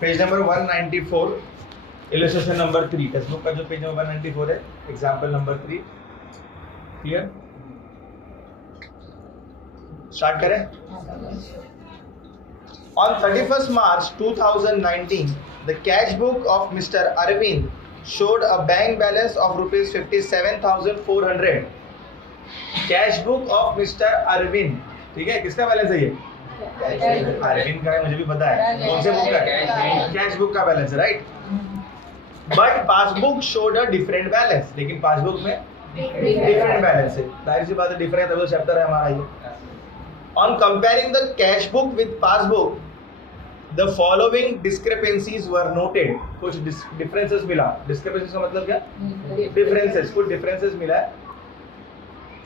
Page number 194, illustration number 3, text book का जो page number 194 है, एग्जाम्पल नंबर 3। क्लियर? स्टार्ट करें। On 31st March 2019, the cash book of Mr. Arvind showed a bank balance of rupees 57,400. Cash book of mister Arvind, ठीक है, किसका balance है ये? अरविंद का है, मुझे भी पता है। कौन से बुक का है? कैश बुक का बैलेंस है, right. But passbook showed a different balance, लेकिन पासबुक में डिफरेंट बैलेंस है। जाहिर सी बात है, डिफरेंट तभी तो चैप्टर है हमारा ये। On comparing the cash book with passbook, the following discrepancies were noted. कुछ differences मिला। Discrepancies का मतलब क्या? Differences, कुछ differences मिला है।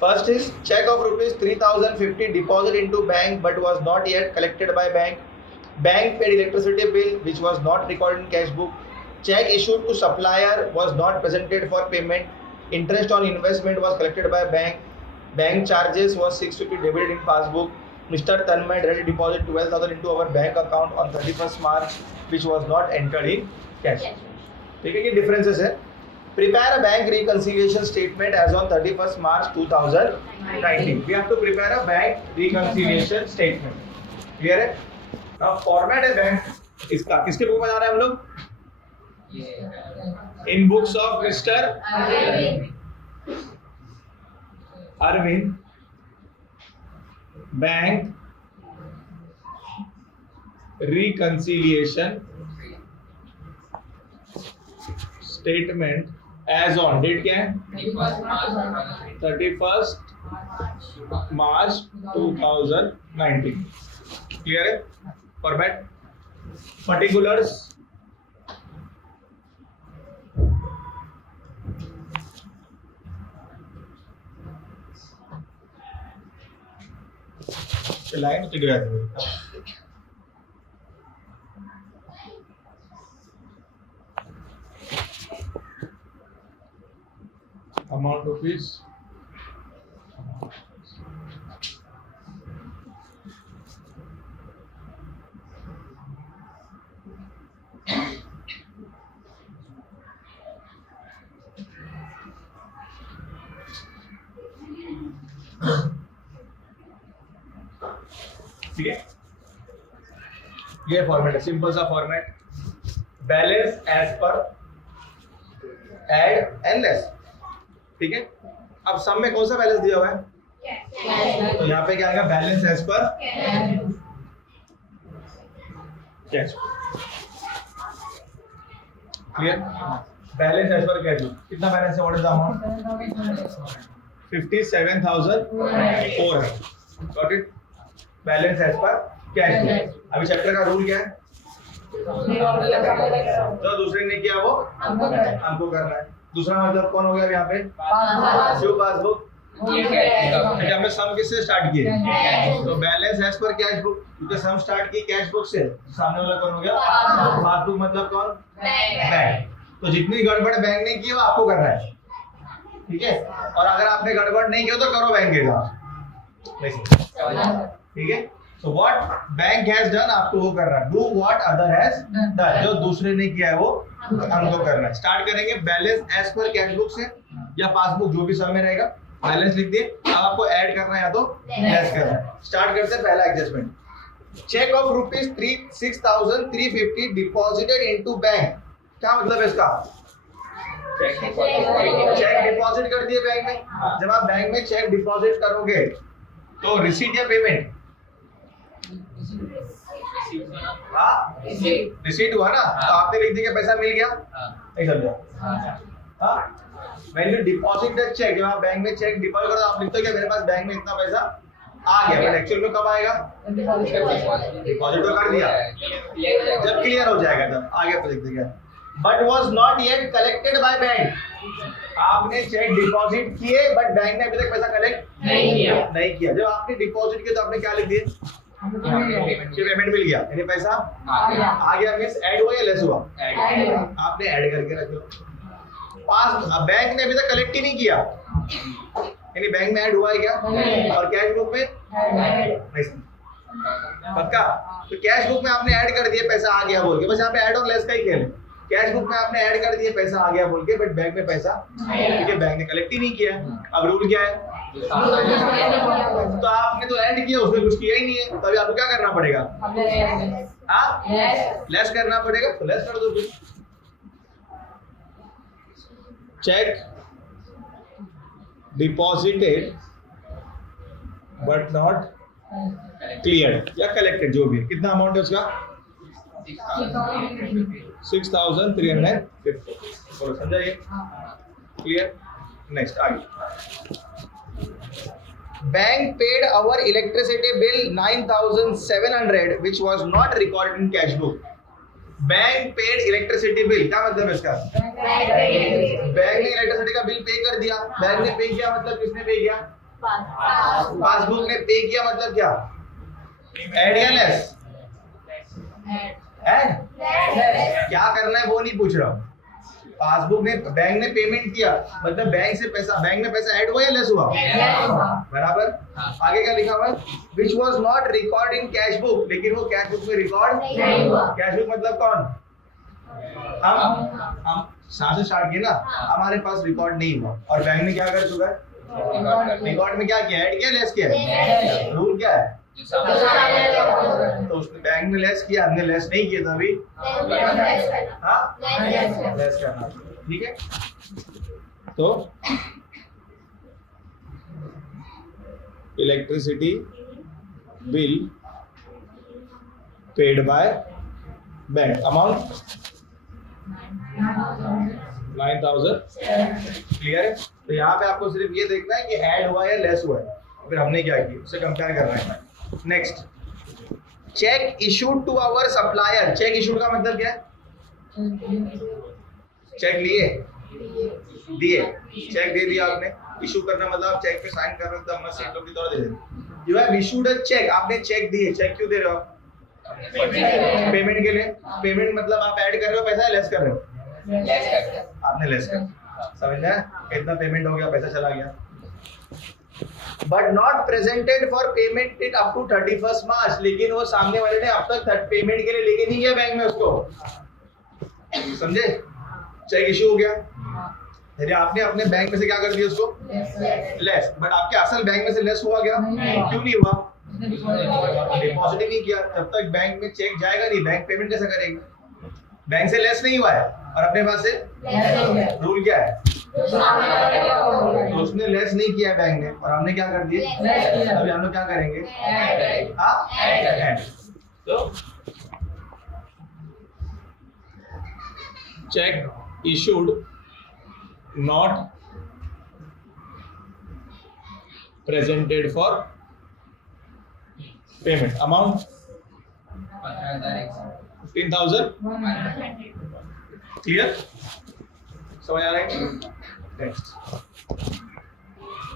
First is check of rupees 3,050 deposit into bank but was not yet collected by bank. Bank paid electricity bill which was not recorded in cash book. Check issued to supplier was not presented for payment. Interest on investment was collected by bank. Bank charges was 650 debited in passbook. Mr. Tanmay directly deposited 12,000 into our bank account on 31st March, which was not entered in cash. ठीक है, ये differences है। Prepare a bank reconciliation statement as on 31st March 2019. We have to prepare a bank reconciliation statement. Clear है? Now format है bank इसका, किसके book में बना रहे हैं हम लोग? In books of Mr. Arvind, bank reconciliation statement as on, date क्या है? 31st March 2019। क्लियर है? फॉर्मेट, पर्टिकुलर्स, लाइन तो गिरा दी। अमाउंट ऑफ फीस, ठीक है। ये फॉर्मेट है, सिंपल सा format. Balance as per add and less, ठीक है। अब सम में कौन सा बैलेंस दिया हुआ है? तो यहाँ पे क्या आएगा? Balance as per cash. Clear? Balance as per cash. कितना बैलेंस है? What is the amount? 57,400। Got it? Balance as per cash. अभी चैप्टर का रूल क्या है? जो दूसरे ने किया वो हमको करना है। दूसरा मतलब कौन हो गया यहाँ पे? शिव पासबुक। हमने सम किससे स्टार्ट किए? तो balance as per cash book, क्योंकि सम स्टार्ट की कैश बुक से। सामने वाला कौन हो गया? पासबुक। मतलब कौन? बैंक। तो जितनी गड़बड़ बैंक ने की वो आपको करना है, ठीक है। और अगर आपने गड़बड़ नहीं किया तो करो बैंक के साथ, ठीक है। So what bank has done आपको वो करना है। Do what other has done, जो दूसरे ने किया है वो हमको करना है। स्टार्ट करेंगे balance as per cash book से या पासबुक, जो भी सब में रहेगा। बैलेंस लिख दिए। अब आपको ऐड करना है या तो लेस करना है। स्टार्ट करते हैं पहला adjustment. Cheque of rupees 6,350 deposited into bank. क्या मतलब है इसका? चेक डिपॉजिट कर दिए बैंक में। जब आप बैंक में चेक डिपॉजिट करोगे तो रिसीट या पेमेंट? रिसीट हुआ ना, तो आपने लिख दिया पैसा मिल गया, नहीं समझा? When you deposit the cheque, जब आप बैंक में चेक डिपॉजिट करते हो आप लिखते हो कि मेरे पास बैंक में इतना पैसा आ गया, बट एक्चुअल में कब आएगा? डिपॉजिट तो कर दिया, जब क्लियर हो जाएगा तब आगे पे लिख देगा। But was not yet collected by bank. आपने चेक डिपॉजिट किए बट बैंक ने अभी तक पैसा कलेक्ट नहीं किया। जब आपने डिपॉजिट किया तो आपने क्या लिख दिया? पेमेंट मिल गया, यानी पैसा आ गया। मींस ऐड हुआ या लेस हुआ? आपने ऐड करके रख लो। पास बैंक ने अभी तक कलेक्ट ही नहीं किया, यानी बैंक में ऐड हुआ है क्या? और कैश बुक में नहीं। पक्का? तो कैश बुक में आपने ऐड कर दिया पैसा आ गया बोल के, बस यहाँ पे ऐड और लेस का ही खेल है। कैश बुक में आपने ऐड कर दिया पैसा आ गया बोल के, बट बैंक में पैसा क्योंकि बैंक ने कलेक्ट ही नहीं किया। अब रूल क्या है, तो आपने तो ऐड किया उसने कुछ किया ही नहीं है, तो अभी आपको क्या करना पड़ेगा, लेस करना पड़ेगा, तो लेस कर दो फिर। Check deposited but not clear या कलेक्टेड, जो भी है, कितना अमाउंट है उसका 6,350। समझा ये, क्लियर। नेक्स्ट आगे, bank paid our electricity bill 9,700 which was not recorded in cash book। Bank paid electricity bill, क्या मतलब है इसका, बैंक ने इलेक्ट्रिसिटी का बिल पे कर दिया। बैंक ने पे किया मतलब किसने पे किया, पासबुक ने पे किया मतलब क्या, ऐड या लेस, ऐड। क्या करना है वो नहीं पूछ रहा हूँ, पासबुक ने बैंक ने पेमेंट किया मतलब बैंक से पैसा, बैंक में पैसा ऐड हुआ या लेस हुआ, बराबर। आगे क्या लिखा हुआ है, which was not record in cash book, लेकिन वो कैश बुक में रिकॉर्ड नहीं हुआ। कैश बुक मतलब कौन, हम साथ से स्टार्ट किए ना, हमारे पास रिकॉर्ड नहीं हुआ और बैंक ने क्या कर चुका है, रिकॉर्ड में क्या किया, ऐड किया लेस किया, रूल क्या है, तो उसने बैंक ने लेस किया, हमने लेस नहीं किया, तभी लेस करना, ठीक है। तो electricity bill paid by bank, amount 9,000, clear है। तो यहाँ पे आपको सिर्फ ये देखना है कि ऐड हुआ है या लेस हुआ है, फिर हमने क्या किया उससे कंपेयर करना है। Next, cheque issued to our supplier. Cheque issued का मतलब क्या है, चेक लिए दिए, चेक दे दिया आपने, इशू करना मतलब आप चेक पे साइन कर रहे हो तब मत की तरह दे देंगे। You have issued a cheque, आपने चेक दिए, चेक क्यों दे रहे हो आप, पेमेंट के लिए। पेमेंट मतलब आप ऐड कर रहे हो पैसा, लेस कर रहे हो, आपने लेस कर, समझ में, कितना पेमेंट हो गया, पैसा चला गया। But not presented for payment it up to 31 March, लेकिन वो सामने वाले ने अब तक पेमेंट के लिए लेके नहीं गया बैंक में उसको, समझे। चेक इशू हो गया, यदि आपने अपने बैंक में से क्या कर दिया उसको लेस, बट आपके असल बैंक में से लेस हुआ क्या, क्यों नहीं हुआ, डिपॉजिट नहीं किया, तब तक बैंक में चेक जाएगा नहीं, बैंक पेमेंट कैसे करेगा, बैंक से लेस नहीं हुआ है और अपने पास से रूल क्या है, तो उसने लेस नहीं किया बैंक ने और हमने क्या कर दिया, अभी हम लोग क्या करेंगे, तो check issued not presented for payment, amount 15,000, clear, समझ आ रहा है। Next,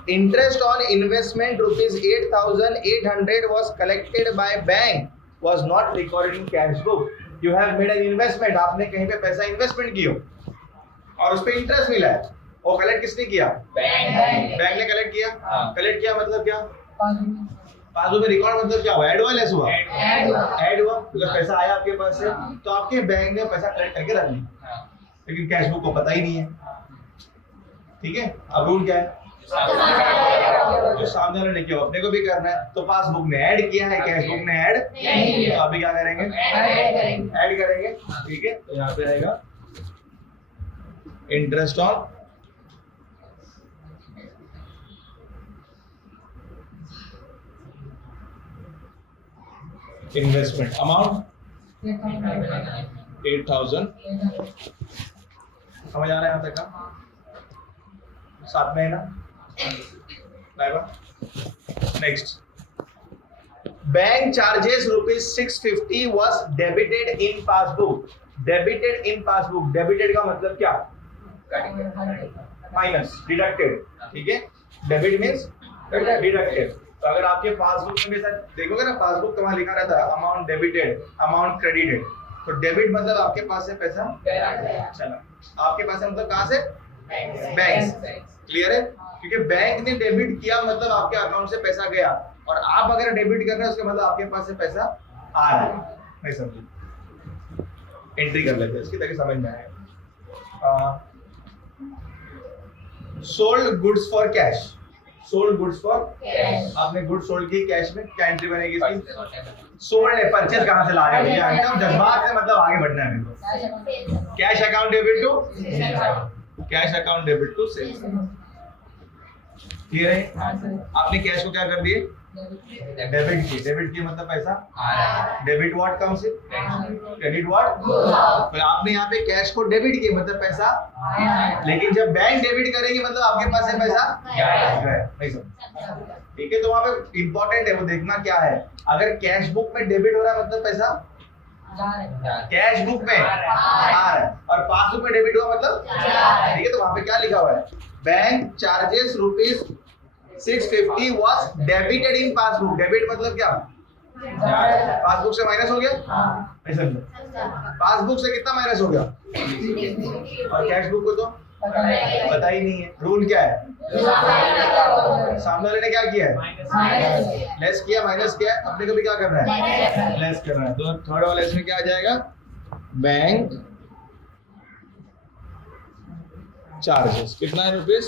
interest on investment ₹8,800 was collected by bank was not recorded in cash book। You have made an investment, आपने कहीं पे पैसा इन्वेस्टमेंट किया और उस पे इंटरेस्ट मिला है, वो कलेक्ट किसने किया, बैंक ने कलेक्ट किया। कलेक्ट किया मतलब क्या, पासबुक में रिकॉर्ड मतलब क्या हुआ, ऐड हुआ लेस हुआ, ऐड हुआ, मतलब पैसा आया आपके पास से, तो आपके बैंक ने पैसा कलेक्ट करके रख लिया, लेकिन कैश बुक को पता ही नहीं है, ठीक है। अब रूल क्या है, जो सामने वाले ने किया अपने को भी करना है, तो पासबुक ने ऐड किया है, कैश बुक ने ऐड नहीं, तो अभी क्या करेंगे, ऐड करेंगे, ठीक है। तो यहाँ पे रहेगा इंटरेस्ट ऑन इन्वेस्टमेंट, अमाउंट 8,000, समझ आ रहा है यहाँ तक का, साथ में है ना। Next, bank charges ₹650 was debited in passbook। Debited in passbook, debited का मतलब क्या, माइनस, डिडक्टेड, ठीक है। Debit means deducted. तो अगर आपके पासबुक में भी सर देखोगे ना, पासबुक तो वहाँ लिखा रहता है अमाउंट डेबिटेड, अमाउंट क्रेडिटेड, तो डेबिट मतलब आपके पास से पैसा चला, आपके पास से मतलब कहाँ से, बैंक से, क्लियर है। क्योंकि बैंक ने डेबिट किया मतलब आपके अकाउंट से पैसा गया, और आप अगर डेबिट कर रहे हैं उसका मतलब आपके पास से पैसा आ रहा है, नहीं समझे, एंट्री कर लेते हैं इसकी ताकि समझ में आए। Sold goods for cash, sold goods for cash, आपने गुड्स सोल्ड की कैश में, क्या एंट्री बनेगी इसकी? सोल्ड है, परचेज कहां से ला रहे हो भैया, एकदम जज्बात से मतलब आगे बढ़ना है मेरे को। Cash account debit to, cash account debit to sales, clear है? आपने कैश को क्या कर दिए? डेबिट की, डेबिट की मतलब पैसा आ रहा है, debit what comes in, credit what, तो आपने यहाँ पे कैश को डेबिट किया मतलब पैसा, लेकिन जब बैंक डेबिट करेगी मतलब आपके पास है पैसा गया, नहीं समझ, ठीक है? तो वहाँ पे इंपॉर्टेंट है वो देखना क्या है, अगर कैश बुक में डेबिट हो रहा है मतलब पैसा कैश बुक में आ रहा है और पासबुक में डेबिट हुआ मतलब, ठीक है? तो वहाँ पे क्या लिखा हुआ है? Bank charges rupees 650 was debited in passbook, debit मतलब क्या? पासबुक से माइनस हो गया, नहीं समझे? पासबुक से कितना माइनस हो गया? और कैश बुक को तो पता ही नहीं है, रूल क्या है? सामने वाले ने क्या किया है? लेस किया, माइनस किया, अपने को भी क्या करना है? लेस करना है। तो थर्ड वाले इसमें क्या आ जाएगा? बैंक चार्जेस कितना है रुपीस?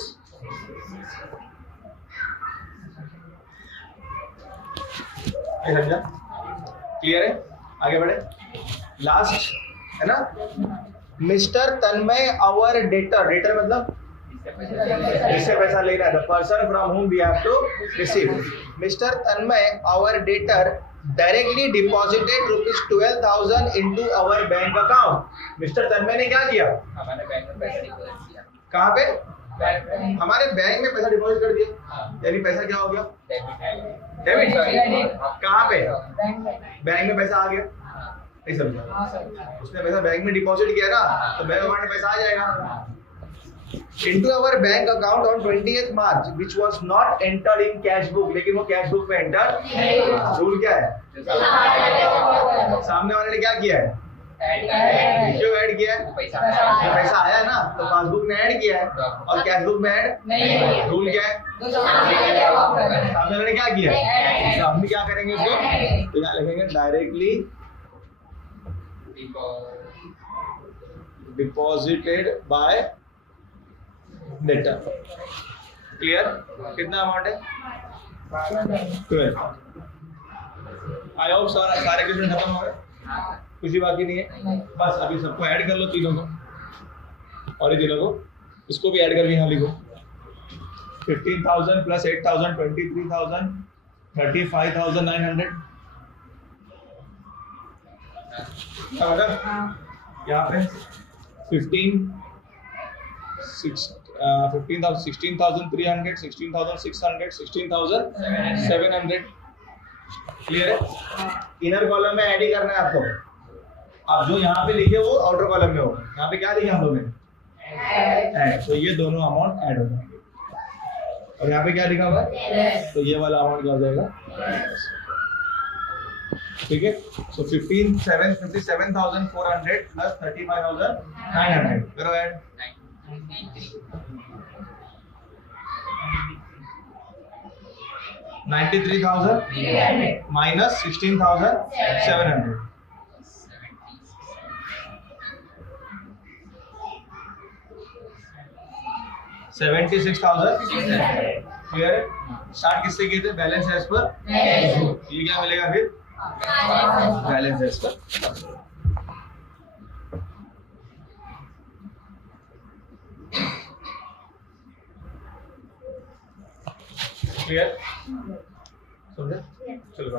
क्लियर है? आगे बढ़े, लास्ट है ना, mister Tanmay our debtor, debtor मतलब जिससे पैसा ले रहा है, the person from whom we have to receive, mister Tanmay our debtor directly deposited rupees 12,000 into our bank account. Mister Tanmay ने क्या किया? हमारे बैंक में पैसा डिपॉजिट किया। कहाँ पे? हमारे बैंक में पैसा डिपॉजिट कर दिया, यानी पैसा क्या हो गया? डेबिट। कहाँ पे? बैंक में पैसा आ गया, नहीं समझा? उसने पैसा बैंक में डिपॉजिट किया ना, तो बैंक अकाउंट में पैसा आ जाएगा। Into our bank account on 20th March, which was not entered in cash book, लेकिन वो कैश बुक में एंटर, रूल क्या है? सामने वाले ने क्या किया है? क्यों ऐड किया है? पैसा आया ना, तो पासबुक में ऐड किया है और कैश बुक में ऐड नहीं, रूल क्या है? सामने वाले ने क्या किया है? तो हम भी क्या करेंगे उसको? तो क्या लिखेंगे? Directly deposited bye debtor. Clear? कितना अमाउंट है? 12। आई होप सारे क्वेश्चन खत्म हो गए, कुछ भी बाकी नहीं है। बस अभी सबको ऐड कर लो, तीनों को और ये तीनों को, इसको भी ऐड करके यहाँ लिखो। 15,000 प्लस 8,000 23,000 35,900। क्या मतलब यहाँ पे 16,300 16,600 16,700। क्लियर है? इनर कॉलम में ऐड ही करना है आपको। आप जो यहाँ पे लिखे वो आउटर कॉलम में होगा। यहाँ पे क्या लिखे हम लोग ने? ऐड। तो ये दोनों अमाउंट ऐड हो जाएंगे और यहाँ पे क्या लिखा हुआ है? तो ये वाला अमाउंट क्या हो जाएगा? ठीक है? सो 57,400 प्लस 35,900 करो ऐड। 93,000 माइनस 16,700 76,000। क्लियर है? स्टार्ट किससे किए थे? बैलेंस एज पर, ये क्या मिलेगा फिर? Balance as per. क्लियर? समझे? चलो।